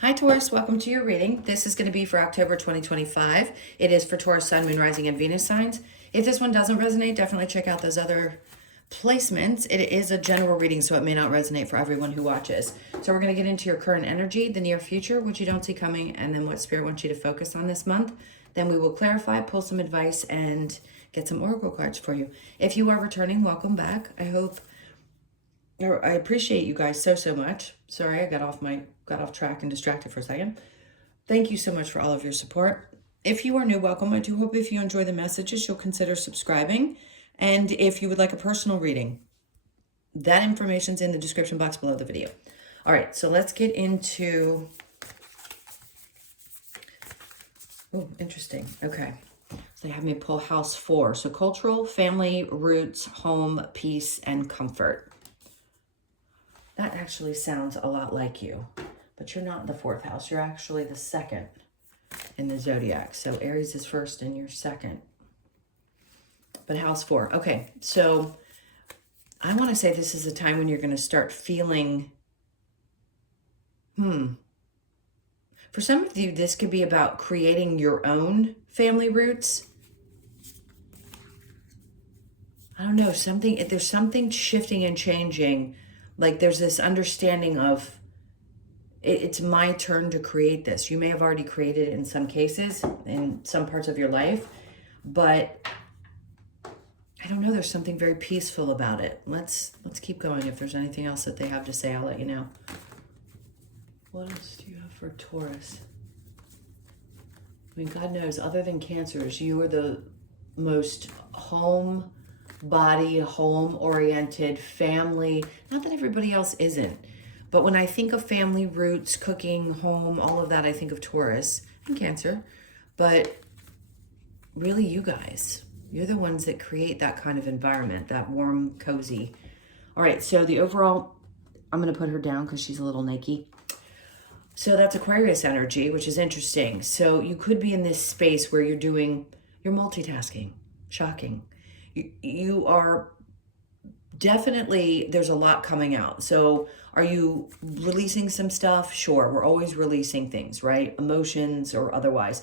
Hi Taurus, welcome to your reading. This is going to be for October 2025. It is for Taurus, Sun, Moon, Rising, and Venus signs. If this one doesn't resonate, definitely check out those other placements. It is a general reading, so it may not resonate for everyone who watches. So we're going to get into your current energy, the near future, what you don't see coming, and then what Spirit wants you to focus on this month. Then we will clarify, pull some advice, and get some oracle cards for you. If you are returning, welcome back. I appreciate you guys so much. Sorry, I got off track and distracted for a second. Thank you so much for all of your support. If you are new, welcome. I do hope if you enjoy the messages, you'll consider subscribing. And if you would like a personal reading, that information's in the description box below the video. All right, so let's get into... Oh, interesting. Okay. So they have me pull house 4. So cultural, family, roots, home, peace, and comfort. That actually sounds a lot like you, but you're not in the 4th house. You're actually the 2nd in the zodiac. So Aries is 1st and you're 2nd. But house 4. Okay, so I want to say this is a time when you're going to start feeling, For some of you, this could be about creating your own family roots. I don't know, there's something shifting and changing. Like there's this understanding of it's my turn to create this. You may have already created it in some cases, in some parts of your life, but I don't know, there's something very peaceful about it. Let's keep going. If there's anything else that they have to say, I'll let you know. What else do you have for Taurus? I mean, God knows, other than Cancers, you are the most home-oriented family. Not that everybody else isn't, but when I think of family roots, cooking, home, all of that, I think of Taurus and Cancer. But really, you guys, you're the ones that create that kind of environment, that warm, cozy. All right, so the overall, I'm going to put her down because she's a little naked. So that's Aquarius energy, which is interesting. So you could be in this space where you're multitasking. Shocking. You are definitely, there's a lot coming out. So are you releasing some stuff? Sure, we're always releasing things, right? Emotions or otherwise.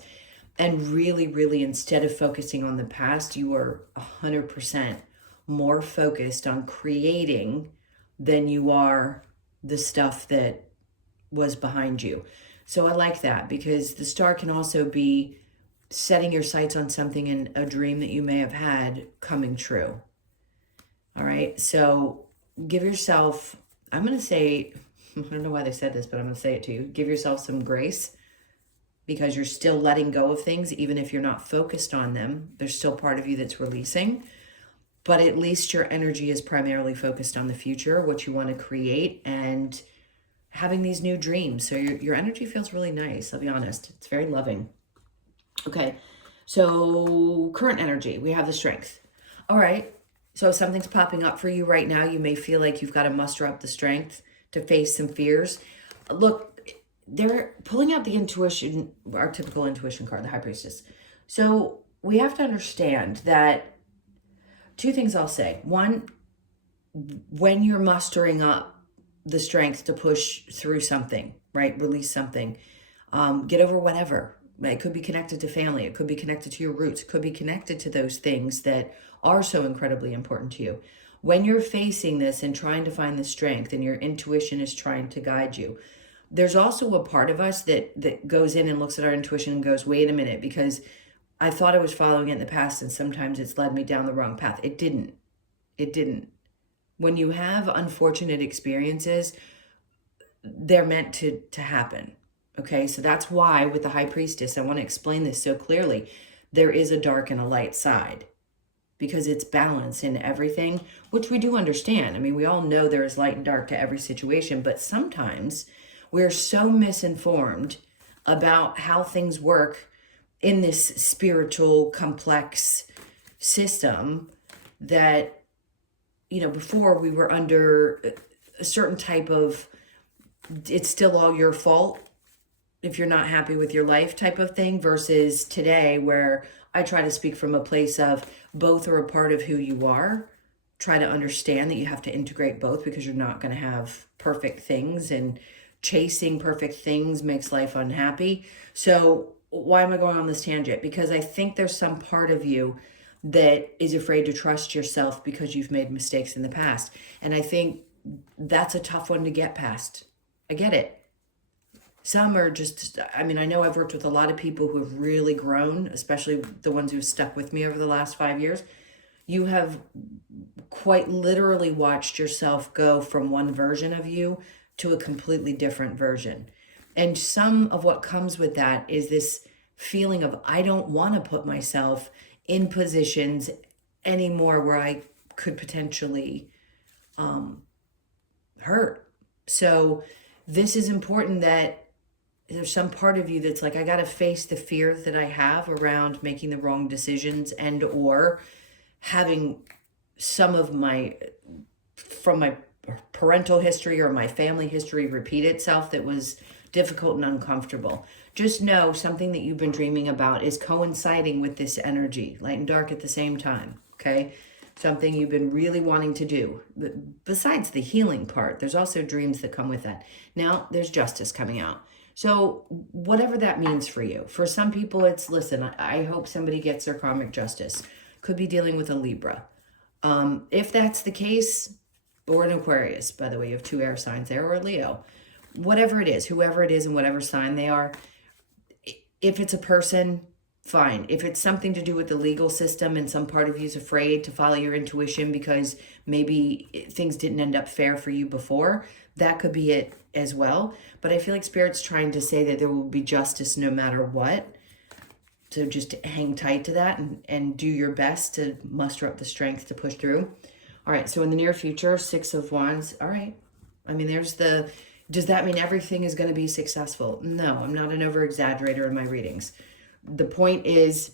And really, instead of focusing on the past, you are 100% more focused on creating than you are the stuff that was behind you. So I like that, because the star can also be setting your sights on something in a dream that you may have had coming true. All right, so give yourself, I'm going to say, I don't know why they said this, but I'm going to say it to you. Give yourself some grace, because you're still letting go of things, even if you're not focused on them. There's still part of you that's releasing, but at least your energy is primarily focused on the future, what you want to create, and having these new dreams. So your energy feels really nice, I'll be honest. It's very loving. Okay, so current energy, we have the Strength. All right, so if something's popping up for you right now, you may feel like you've got to muster up the strength to face some fears. Look, they're pulling out the intuition, our typical intuition card, the High Priestess. So we have to understand that 2 things I'll say. One, when you're mustering up the strength to push through something, right? Release something, get over whatever. It could be connected to family. It could be connected to your roots. It could be connected to those things that are so incredibly important to you. When you're facing this and trying to find the strength and your intuition is trying to guide you, there's also a part of us that goes in and looks at our intuition and goes, wait a minute, because I thought I was following it in the past and sometimes it's led me down the wrong path. It didn't. When you have unfortunate experiences, they're meant to happen. Okay, so that's why with the High Priestess, I want to explain this so clearly. There is a dark and a light side, because it's balance in everything, which we do understand. I mean, we all know there is light and dark to every situation, but sometimes we're so misinformed about how things work in this spiritual complex system that, before we were under a certain type of, it's still all your fault if you're not happy with your life type of thing, versus today where I try to speak from a place of both are a part of who you are. Try to understand that you have to integrate both, because you're not going to have perfect things, and chasing perfect things makes life unhappy. So why am I going on this tangent? Because I think there's some part of you that is afraid to trust yourself because you've made mistakes in the past. And I think that's a tough one to get past. I get it. Some are just, I mean, I know I've worked with a lot of people who have really grown, especially the ones who've stuck with me over the last 5 years. You have quite literally watched yourself go from one version of you to a completely different version. And some of what comes with that is this feeling of, I don't want to put myself in positions anymore where I could potentially hurt. So this is important, that there's some part of you that's like, I got to face the fear that I have around making the wrong decisions and or having some of my, from my parental history or my family history repeat itself that was difficult and uncomfortable. Just know something that you've been dreaming about is coinciding with this energy, light and dark at the same time, okay? Something you've been really wanting to do. Besides the healing part, there's also dreams that come with that. Now, there's justice coming out. So whatever that means for you. For some people, it's, listen, I hope somebody gets their karmic justice. Could be dealing with a Libra. If that's the case, or an Aquarius, by the way, you have 2 air signs there, or a Leo. Whatever it is, whoever it is and whatever sign they are, if it's a person, fine. If it's something to do with the legal system and some part of you is afraid to follow your intuition because maybe things didn't end up fair for you before, that could be it as well. But I feel like Spirit's trying to say that there will be justice no matter what. So just hang tight to that and do your best to muster up the strength to push through. All right, so in the near future, 6 of Wands. All right. I mean, does that mean everything is going to be successful? No, I'm not an over-exaggerator in my readings. The point is,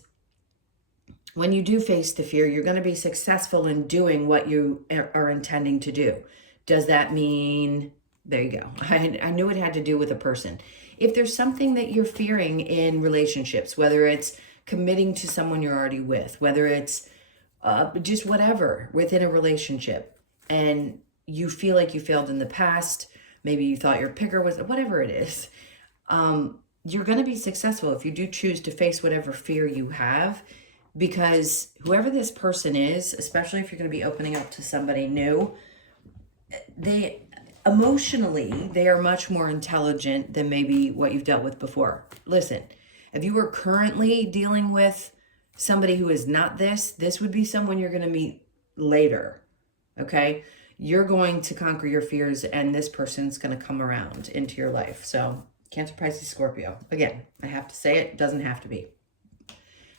when you do face the fear, you're going to be successful in doing what you are intending to do. Does that mean, there you go. I knew it had to do with a person. If there's something that you're fearing in relationships, whether it's committing to someone you're already with, whether it's just whatever within a relationship, and you feel like you failed in the past, maybe you thought your picker was, whatever it is, you're going to be successful if you do choose to face whatever fear you have, because whoever this person is, especially if you're going to be opening up to somebody new, they are much more intelligent than maybe what you've dealt with before. Listen, if you were currently dealing with somebody who is not this would be someone you're going to meet later, okay? You're going to conquer your fears, and this person's going to come around into your life. So Cancer, Pisces, Scorpio. Again, I have to say it, doesn't have to be.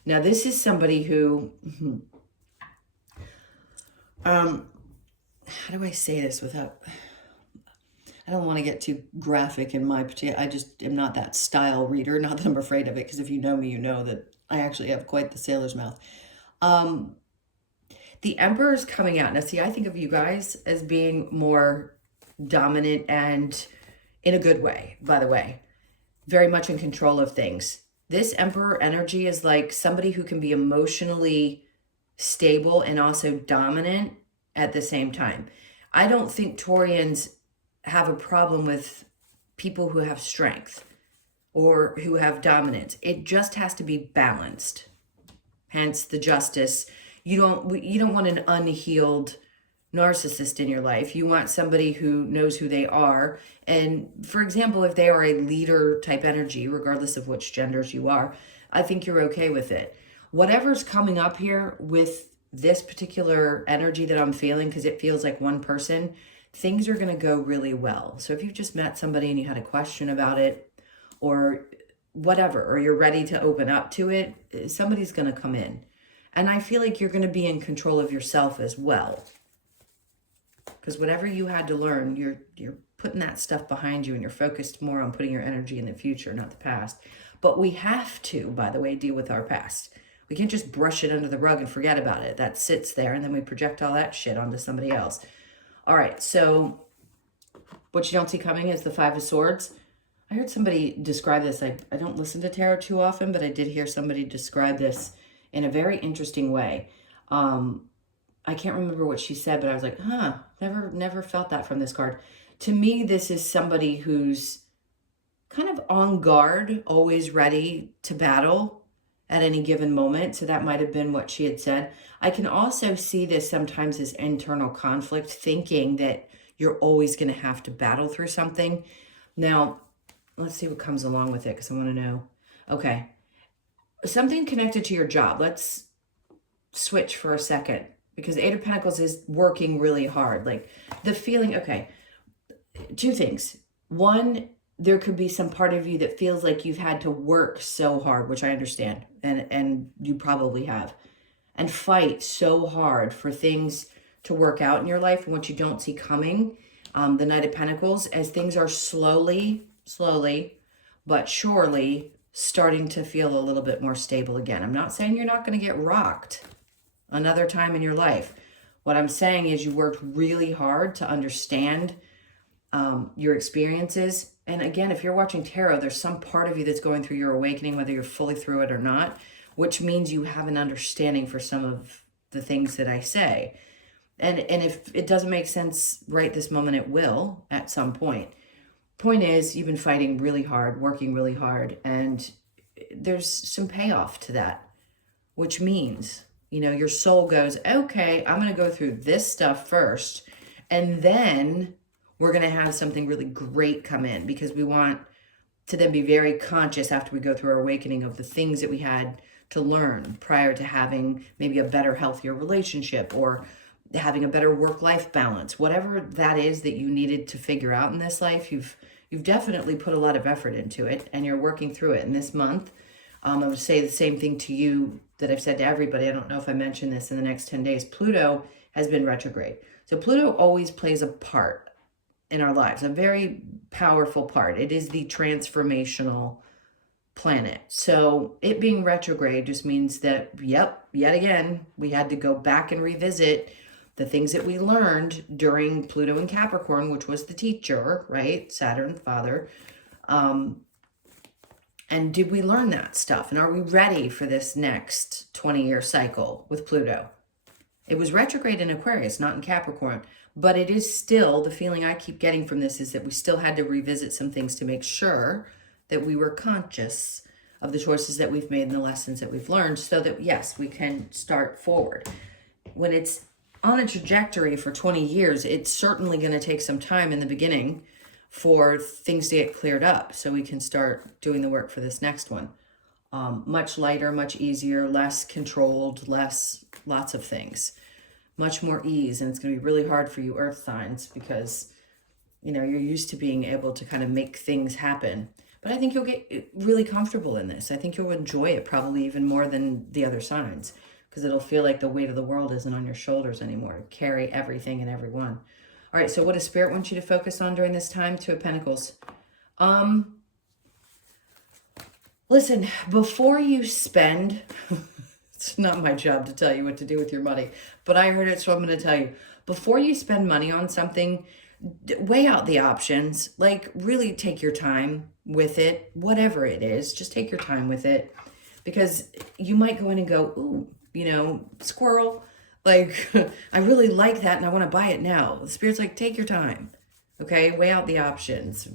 Now, this is somebody who, how do I say this without, I don't want to get too graphic in my particular, I just am not that style reader. Not that I'm afraid of it, because if you know me, you know that I actually have quite the sailor's mouth. The Emperor is coming out. Now, see, I think of you guys as being more dominant and in a good way, by the way, very much in control of things. This Emperor energy is like somebody who can be emotionally stable and also dominant at the same time. I don't think Taurians have a problem with people who have strength or who have dominance. It just has to be balanced. Hence the justice. You don't want an unhealed narcissist in your life. You want somebody who knows who they are. And for example, if they are a leader type energy, regardless of which genders you are, I think you're okay with it. Whatever's coming up here with this particular energy that I'm feeling, because it feels like one person, things are going to go really well. So if you've just met somebody and you had a question about it or whatever, or you're ready to open up to it, somebody's going to come in. And I feel like you're going to be in control of yourself as well. Because whatever you had to learn, you're putting that stuff behind you, and you're focused more on putting your energy in the future, not the past. But we have to, by the way, deal with our past. We can't just brush it under the rug and forget about it. That sits there, and then we project all that shit onto somebody else. All right, so what you don't see coming is the Five of Swords. I heard somebody describe this. I don't listen to tarot too often, but I did hear somebody describe this in a very interesting way. I can't remember what she said, but I was like, never felt that from this card. to me, this is somebody who's kind of on guard, always ready to battle at any given moment. So that might have been what she had said. I can also see this sometimes as internal conflict, thinking that you're always going to have to battle through something. Now, let's see what comes along with it, because I want to know. Okay. Something connected to your job. Let's switch for a second, because Eight of Pentacles is working really hard. Like the feeling, okay, two things. One, there could be some part of you that feels like you've had to work so hard, which I understand, and you probably have, and fight so hard for things to work out in your life, and what you don't see coming. The Knight of Pentacles, as things are slowly, but surely starting to feel a little bit more stable again. I'm not saying you're not going to get rocked another time in your life. What I'm saying is you worked really hard to understand your experiences. And again, if you're watching tarot, there's some part of you that's going through your awakening, whether you're fully through it or not, which means you have an understanding for some of the things that I say. And if it doesn't make sense right this moment, it will at some point. Point is, you've been fighting really hard, working really hard, and there's some payoff to that, which means, you know, your soul goes, okay, I'm going to go through this stuff first, and then we're going to have something really great come in, because we want to then be very conscious after we go through our awakening of the things that we had to learn prior to having maybe a better, healthier relationship, or having a better work-life balance. Whatever that is that you needed to figure out in this life, you've definitely put a lot of effort into it, and you're working through it. And this month, I would say the same thing to you that I've said to everybody. I don't know if I mentioned this in the next 10 days. Pluto has been retrograde. So Pluto always plays a part in our lives, a very powerful part. It is the transformational planet. So it being retrograde just means that, yet again, we had to go back and revisit the things that we learned during Pluto and Capricorn, which was the teacher, right? Saturn, father. And did we learn that stuff? And are we ready for this next 20-year cycle with Pluto? It was retrograde in Aquarius, not in Capricorn. But it is still, the feeling I keep getting from this is that we still had to revisit some things to make sure that we were conscious of the choices that we've made and the lessons that we've learned, so that, yes, we can start forward. When it's on a trajectory for 20 years, it's certainly going to take some time in the beginning for things to get cleared up, so we can start doing the work for this next one. Much lighter, much easier, less controlled, lots of things. Much more ease, and it's going to be really hard for you earth signs, because, you know, you're used to being able to kind of make things happen. But I think you'll get really comfortable in this. I think you'll enjoy it probably even more than the other signs, because it'll feel like the weight of the world isn't on your shoulders anymore to carry everything and everyone. All right, so what does Spirit want you to focus on during this time? Two of Pentacles. Listen, before you spend, it's not my job to tell you what to do with your money, but I heard it, so I'm going to tell you. Before you spend money on something, weigh out the options. Like, really take your time with it, whatever it is. Just take your time with it, because you might go in and go, ooh, you know, squirrel. Like, I really like that and I want to buy it now. The Spirit's like, take your time. Okay, weigh out the options.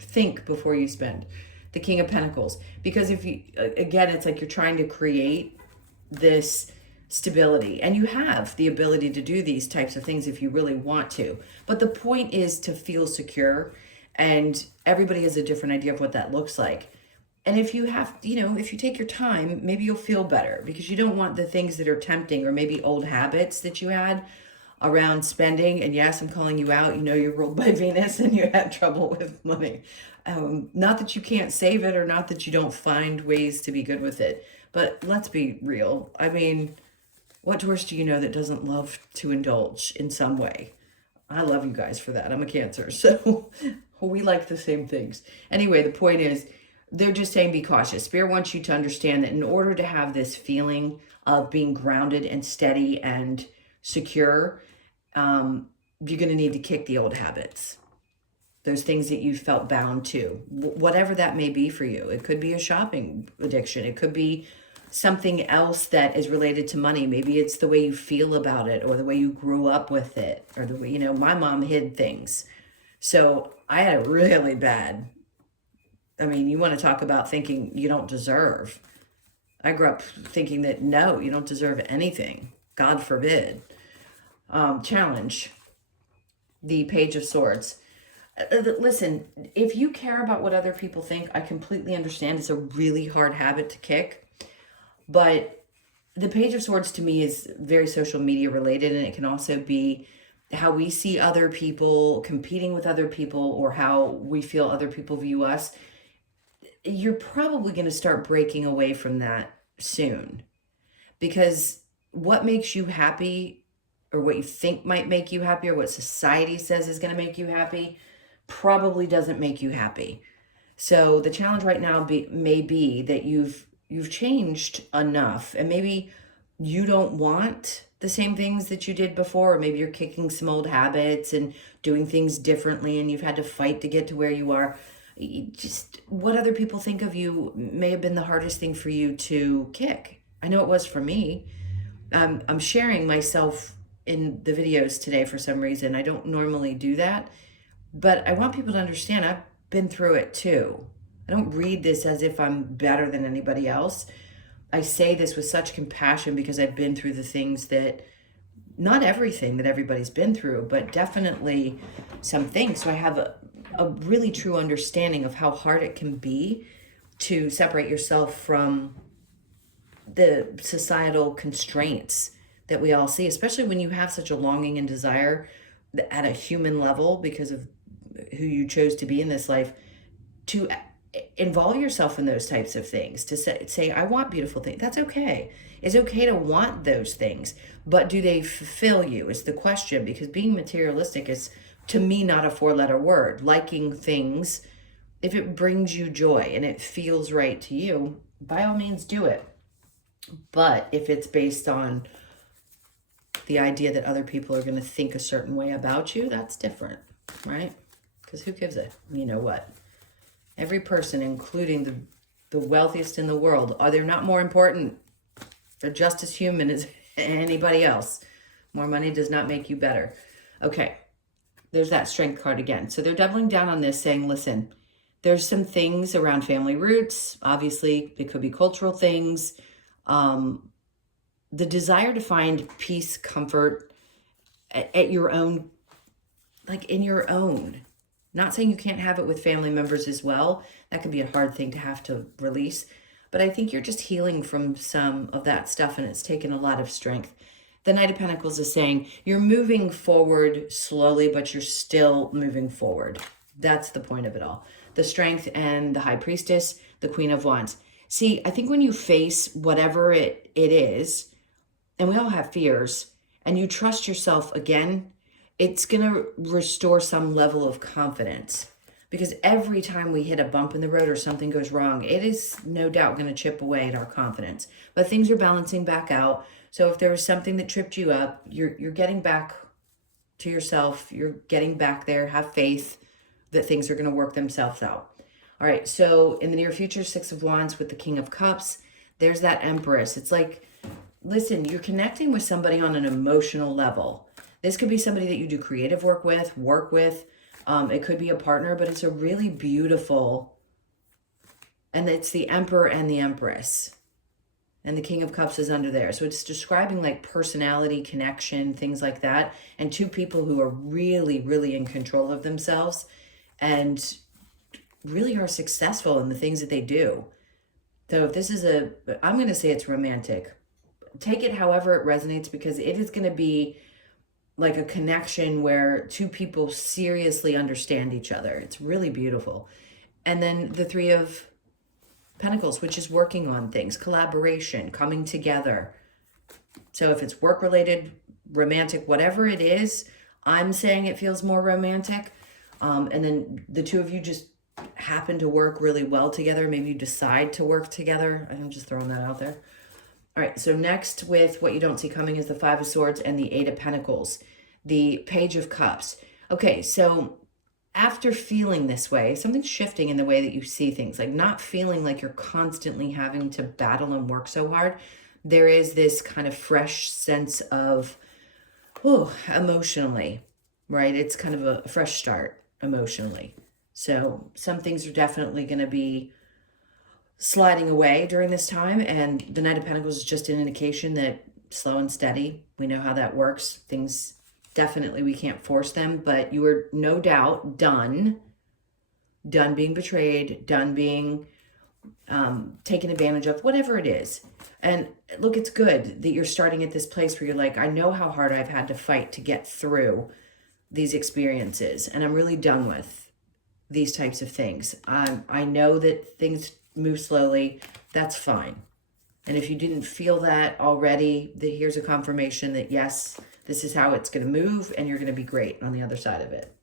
Think before you spend. The King of Pentacles. Because if you, again, it's like you're trying to create this stability, and you have the ability to do these types of things if you really want to. But the point is to feel secure, and everybody has a different idea of what that looks like. And if you have, you know, if you take your time, maybe you'll feel better, because you don't want the things that are tempting, or maybe old habits that you had around spending. And yes, I'm calling you out. You know, you're ruled by Venus and you had trouble with money. Not that you can't save it, or not that you don't find ways to be good with it. But let's be real. I mean, what Taurus do you know that doesn't love to indulge in some way? I love you guys for that. I'm a Cancer, so we like the same things. Anyway, the point is, they're just saying be cautious. Spirit wants you to understand that in order to have this feeling of being grounded and steady and secure, you're going to need to kick the old habits. Those things that you felt bound to, whatever that may be for you. It could be a shopping addiction. It could be something else that is related to money. Maybe it's the way you feel about it, or the way you grew up with it, or the way, you know, my mom hid things. So I had it really bad. I mean, you want to talk about thinking you don't deserve. I grew up thinking that no, you don't deserve anything. God forbid. Challenge, the Page of Swords. Listen, if you care about what other people think, I completely understand. It's a really hard habit to kick. But the Page of Swords to me is very social media related, and it can also be how we see other people competing with other people or how we feel other people view us. You're probably going to start breaking away from that soon, because what makes you happy, or what you think might make you happy, or what society says is going to make you happy, probably doesn't make you happy. So the challenge right now may be that you've changed enough, and maybe you don't want the same things that you did before, or maybe you're kicking some old habits and doing things differently, and you've had to fight to get to where you are. Just what other people think of you may have been the hardest thing for you to kick. I know it was for me. I'm sharing myself in the videos today for some reason. I don't normally do that, but I want people to understand I've been through it too. I don't read this as if I'm better than anybody else. I say this with such compassion because I've been through the things that, not everything that everybody's been through, but definitely some things. So I have a really true understanding of how hard it can be to separate yourself from the societal constraints that we all see, especially when you have such a longing and desire at a human level because of who you chose to be in this life, to involve yourself in those types of things, to say I want beautiful things. That's okay. It's okay to want those things, but do they fulfill you is the question, because being materialistic is, to me, not a 4-letter word. Liking things, if it brings you joy and it feels right to you, by all means do it. But if it's based on the idea that other people are going to think a certain way about you, that's different, right? Because who gives a you know what? Every person, including the wealthiest in the world, are they not more important? They're just as human as anybody else. More money does not make you better. Okay, there's that strength card again. So they're doubling down on this, saying, listen, there's some things around family roots. Obviously, it could be cultural things. The desire to find peace, comfort at your own, like in your own. Not saying you can't have it with family members as well. That can be a hard thing to have to release. But I think you're just healing from some of that stuff, and it's taken a lot of strength. The Knight of Pentacles is saying you're moving forward slowly, but you're still moving forward. That's the point of it all. The Strength and the High Priestess, the Queen of Wands. See, I think when you face whatever it is, and we all have fears, and you trust yourself again, it's going to restore some level of confidence. Because every time we hit a bump in the road or something goes wrong, it is no doubt going to chip away at our confidence. But things are balancing back out. So if there was something that tripped you up, you're getting back to yourself. You're getting back there. Have faith that things are going to work themselves out. All right, so in the near future, 6 of Wands with the King of Cups, there's that Empress. It's like, listen, you're connecting with somebody on an emotional level. This could be somebody that you do creative work with. It could be a partner, but it's a really beautiful, and it's the Emperor and the Empress. And the King of Cups is under there. So it's describing like personality, connection, things like that. And two people who are really, really in control of themselves and really are successful in the things that they do. So if this is I'm going to say it's romantic. Take it however it resonates, because it is going to be like a connection where two people seriously understand each other. It's really beautiful. And then the 3 of Pentacles, which is working on things, collaboration, coming together. So if it's work-related, romantic, whatever it is, I'm saying it feels more romantic. And then the two of you just happen to work really well together. Maybe you decide to work together. I'm just throwing that out there. All right, so next with what you don't see coming is the 5 of Swords and the 8 of Pentacles, the Page of Cups. Okay, so after feeling this way, something's shifting in the way that you see things, like not feeling like you're constantly having to battle and work so hard. There is this kind of fresh sense of, emotionally, right? It's kind of a fresh start. emotionally. So some things are definitely going to be sliding away during this time. And the Knight of Pentacles is just an indication that slow and steady. We know how that works. Things definitely, we can't force them, but you are no doubt done being betrayed, done being taken advantage of, whatever it is. And look, it's good that you're starting at this place where you're like, I know how hard I've had to fight to get through these experiences, and I'm really done with these types of things. I know that things move slowly. That's fine. And if you didn't feel that already, that here's a confirmation that yes, this is how it's going to move, and you're going to be great on the other side of it.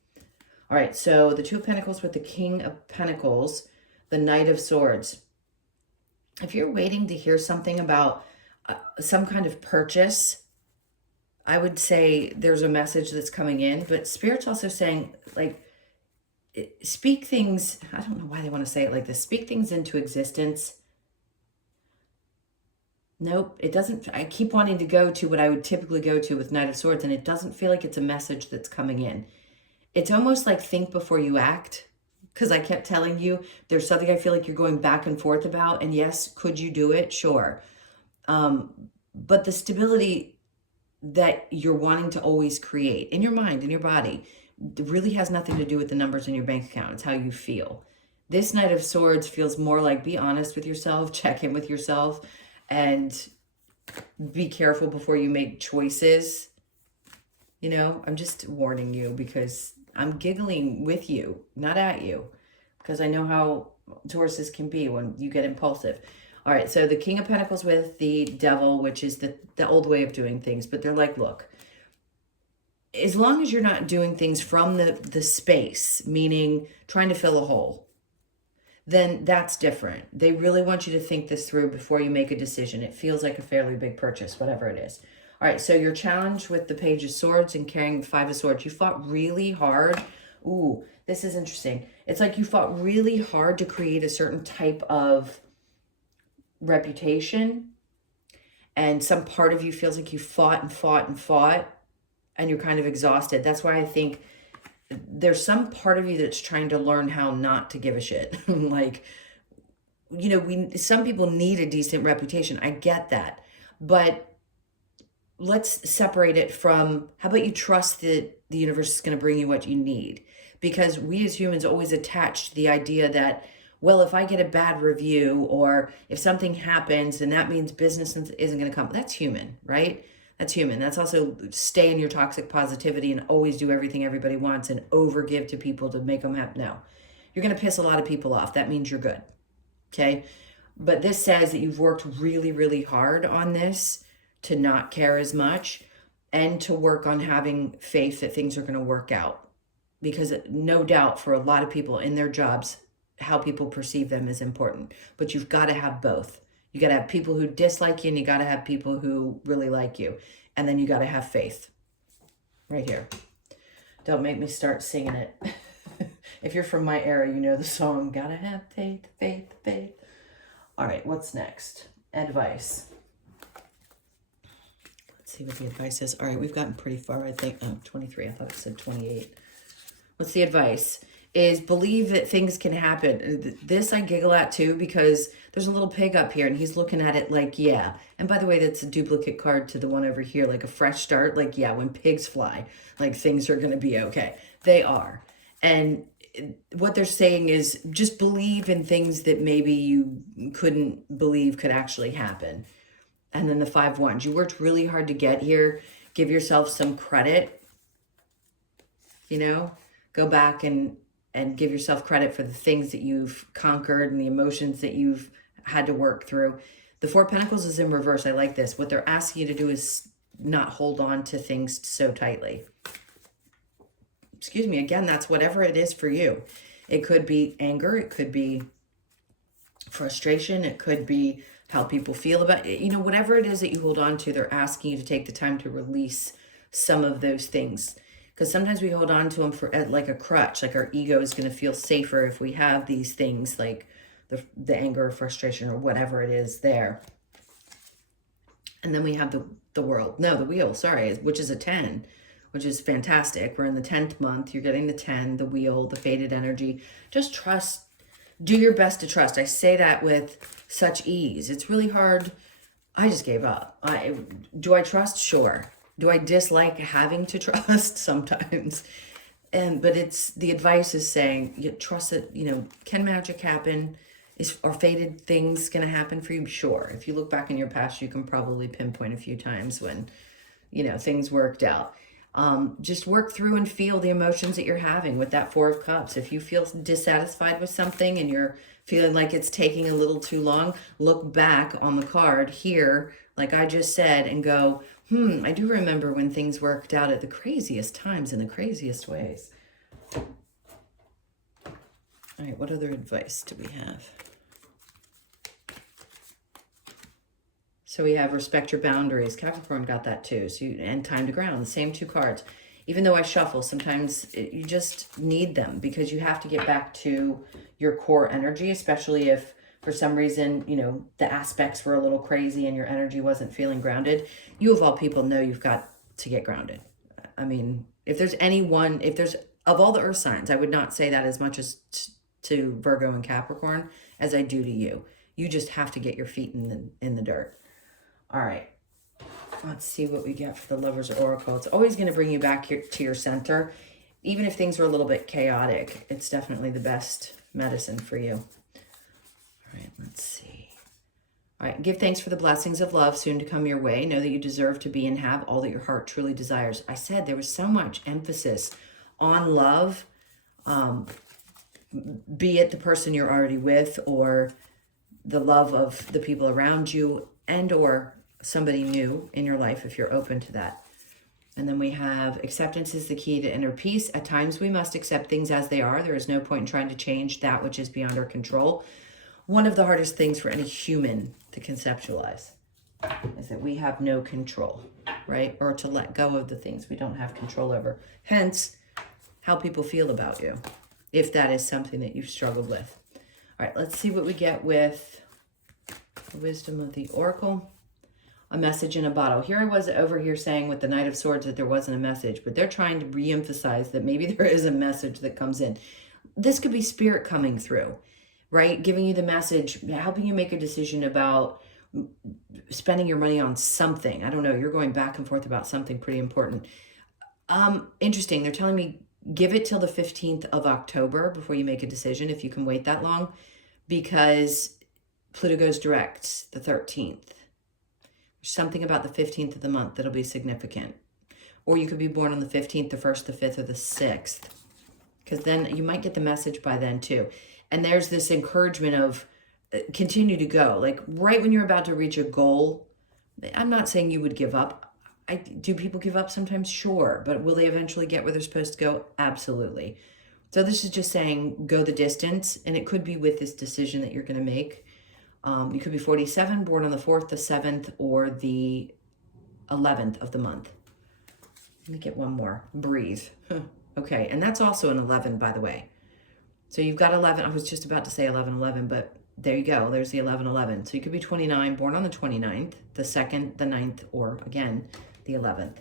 All right, so the Two of Pentacles with the King of Pentacles, the Knight of Swords. If you're waiting to hear something about some kind of purchase, I would say there's a message that's coming in, but Spirit's also saying, like, speak things, I don't know why they want to say it like this, speak things into existence. Nope, it doesn't. I keep wanting to go to what I would typically go to with Knight of Swords, and it doesn't feel like it's a message that's coming in. It's almost like think before you act, because I kept telling you there's something I feel like you're going back and forth about, and yes, could you do it? Sure. But the stability that you're wanting to always create in your mind, in your body, really has nothing to do with the numbers in your bank account. It's how you feel. This Knight of Swords feels more like be honest with yourself, check in with yourself, and be careful before you make choices. You know, I'm just warning you because I'm giggling with you, not at you, because I know how Tauruses can be when you get impulsive. All right, so the King of Pentacles with the Devil, which is the old way of doing things, but they're like, look, as long as you're not doing things from the space, meaning trying to fill a hole, then that's different. They really want you to think this through before you make a decision. It feels like a fairly big purchase, whatever it is. All right, so your challenge with the Page of Swords and carrying the Five of Swords, you fought really hard. Ooh, this is interesting. It's like you fought really hard to create a certain type of reputation, and some part of you feels like you fought and fought and fought, and you're kind of exhausted. That's why I think there's some part of you that's trying to learn how not to give a shit. Like, you know, some people need a decent reputation. I get that. But let's separate it from, how about you trust that the universe is going to bring you what you need? Because we as humans always attach to the idea that, well, if I get a bad review or if something happens, then that means business isn't going to come. That's human, right? That's human. That's also stay in your toxic positivity and always do everything everybody wants and overgive to people to make them happy. No, you're going to piss a lot of people off. That means you're good. Okay. But this says that you've worked really, really hard on this to not care as much and to work on having faith that things are going to work out. Because no doubt for a lot of people in their jobs, how people perceive them is important. But you've got to have both. You got to have people who dislike you, and you got to have people who really like you. And then you got to have faith. Right here. Don't make me start singing it. If you're from my era, you know the song, gotta have faith, faith, faith. All right, what's next? Advice. Let's see what the advice is. All right, we've gotten pretty far, I think. Oh, 23. I thought it said 28. What's the advice? Is believe that things can happen. This I giggle at too, because there's a little pig up here and he's looking at it like, yeah. And by the way, that's a duplicate card to the one over here, like a fresh start. Like, yeah, when pigs fly, like things are going to be okay. They are. And what they're saying is just believe in things that maybe you couldn't believe could actually happen. And then the 5 wands. You worked really hard to get here. Give yourself some credit. You know, go back and give yourself credit for the things that you've conquered and the emotions that you've had to work through. The 4 Pentacles is in reverse. I like this. What they're asking you to do is not hold on to things so tightly. Excuse me. Again, that's whatever it is for you. It could be anger. It could be frustration. It could be how people feel about it. You know, whatever it is that you hold on to, they're asking you to take the time to release some of those things. Because sometimes we hold on to them for like a crutch, like our ego is going to feel safer if we have these things like the anger or frustration or whatever it is there. And then we have the world. No, the wheel, sorry, which is a 10. which is fantastic. We're in the 10th month. You're getting the 10, the wheel, the faded energy. Just trust. Do your best to trust. I say that with such ease. It's really hard. I just gave up. Do I trust? Sure. Do I dislike having to trust? Sometimes. But it's, the advice is saying, you trust it, can magic happen? Are faded things going to happen for you? Sure. If you look back in your past, you can probably pinpoint a few times when, things worked out. Just work through and feel the emotions that you're having with that Four of Cups. If you feel dissatisfied with something and you're feeling like it's taking a little too long, look back on the card here, like I just said, and go, I do remember when things worked out at the craziest times in the craziest ways. All right, what other advice do we have? So we have respect your boundaries. Capricorn got that too. And time to ground, the same two cards. Even though I shuffle, sometimes you just need them because you have to get back to your core energy, especially if for some reason, the aspects were a little crazy and your energy wasn't feeling grounded. You of all people know you've got to get grounded. I mean, if there's of all the earth signs, I would not say that as much as to Virgo and Capricorn as I do to you. You just have to get your feet in the dirt. All right, let's see what we get for the Lover's Oracle. It's always going to bring you back to your center. Even if things are a little bit chaotic, it's definitely the best medicine for you. All right, let's see. All right, give thanks for the blessings of love soon to come your way. Know that you deserve to be and have all that your heart truly desires. I said there was so much emphasis on love, be it the person you're already with or the love of the people around you and or somebody new in your life if you're open to that. And then we have acceptance is the key to inner peace. At times we must accept things as they are. There is no point in trying to change that which is beyond our control. One of the hardest things for any human to conceptualize is that we have no control, right? Or to let go of the things we don't have control over. Hence, how people feel about you, if that is something that you've struggled with. All right, let's see what we get with the wisdom of the Oracle. A message in a bottle. Here I was over here saying with the Knight of Swords that there wasn't a message, but they're trying to re-emphasize that maybe there is a message that comes in. This could be spirit coming through, right? Giving you the message, helping you make a decision about spending your money on something. I don't know. You're going back and forth about something pretty important. Interesting. They're telling me give it till the 15th of October before you make a decision, if you can wait that long, because Pluto goes direct the 13th. There's something about the 15th of the month that'll be significant. Or you could be born on the 15th, the 1st, the 5th, or the 6th. Because then you might get the message by then too. And there's this encouragement of continue to go. Like right when you're about to reach a goal, I'm not saying you would give up. Do people give up sometimes? Sure. But will they eventually get where they're supposed to go? Absolutely. So this is just saying go the distance. And it could be with this decision that you're going to make. You could be 47, born on the 4th, the 7th, or the 11th of the month. Let me get one more. Breathe. Okay, and that's also an 11, by the way. So you've got 11. I was just about to say 11, but there you go. There's the 11. So you could be 29, born on the 29th, the 2nd, the 9th, or again, the 11th.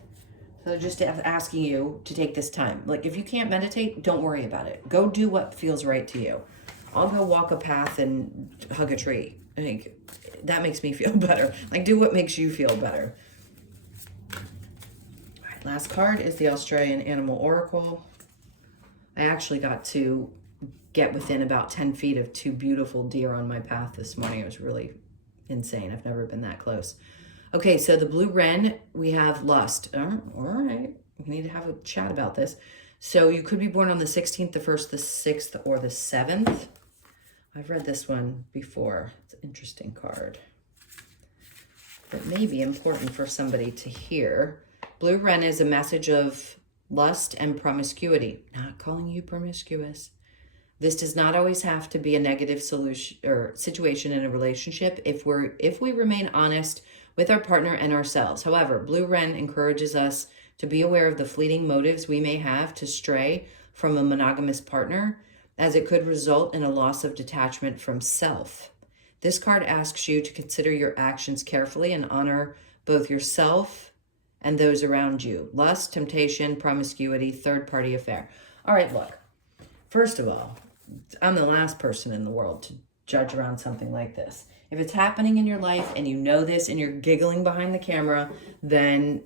So they're just asking you to take this time. Like if you can't meditate, don't worry about it. Go do what feels right to you. I'll go walk a path and hug a tree. Like, that makes me feel better. Like, do what makes you feel better. All right, last card is the Australian Animal Oracle. I actually got to get within about 10 feet of 2 beautiful deer on my path this morning. It was really insane. I've never been that close. Okay, so the blue wren, we have lust. All right, we need to have a chat about this. So you could be born on the 16th, the 1st, the 6th, or the 7th. I've read this one before. It's an interesting card that may be important for somebody to hear. Blue wren is a message of lust and promiscuity. Not calling you promiscuous. This does not always have to be a negative solution or situation in a relationship if we remain honest with our partner and ourselves. However, blue wren encourages us to be aware of the fleeting motives we may have to stray from a monogamous partner, as it could result in a loss of detachment from self. This card asks you to consider your actions carefully and honor both yourself and those around you. Lust, temptation, promiscuity, third-party affair. All right, look. First of all, I'm the last person in the world to judge around something like this. If it's happening in your life and you know this and you're giggling behind the camera, then,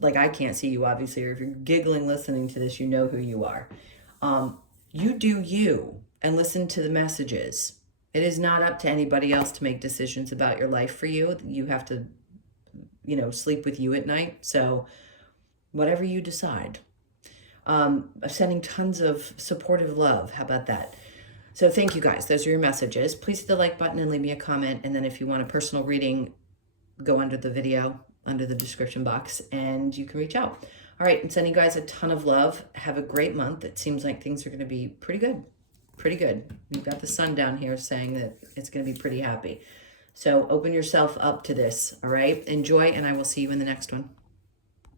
like, I can't see you, obviously, or if you're giggling listening to this, you know who you are. You do you and listen to the messages. It is not up to anybody else to make decisions about your life for you. You have to, sleep with you at night. So whatever you decide. Sending tons of supportive love. How about that? So thank you guys. Those are your messages. Please hit the like button and leave me a comment. And then if you want a personal reading, go under the video, under the description box, and you can reach out. All right, I'm sending you guys a ton of love. Have a great month. It seems like things are going to be pretty good. Pretty good. We've got the sun down here saying that it's going to be pretty happy. So open yourself up to this, all right? Enjoy, and I will see you in the next one.